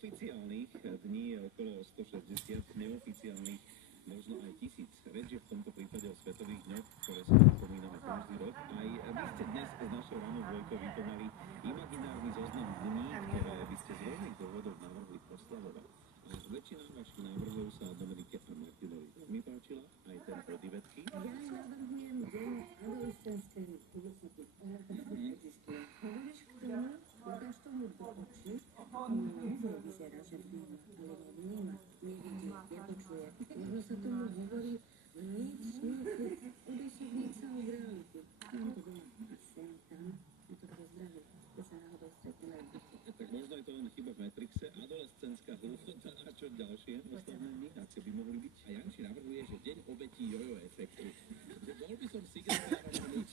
Oficiálnych dní je okolo 160, neoficiálnych možno aj 1000. Reč je v tomto prípade o svetových dňoch, ktoré si pripomíname každý rok. Aj vy ste dnes s našou ranou dvojkou vykonali imaginárny zoznam dní, ktoré by ste z rôznych dôvodov navrhli proslavovať. A väčšina vašich návrhov sa Dominike a Martinovi veľmi páčila, aj ten od Ivetky. Ja navrhujem deň adolescenskej filozofie. Ona to existuje. Hovoríš k tomu, podáš tomu do očí, naozaj vyzerá, že vníma, ale nevníma, nevidí, nepočuje. Možno sa tomu hovorí nič, odosobniť sa od reality. Tam to bolo a sem tam, je to pozdraví, keď sa náhodou stretnú aj v duchu. Tak možno je to len chyba v Matrixe, adolescenská hluchota a čo ďalšie?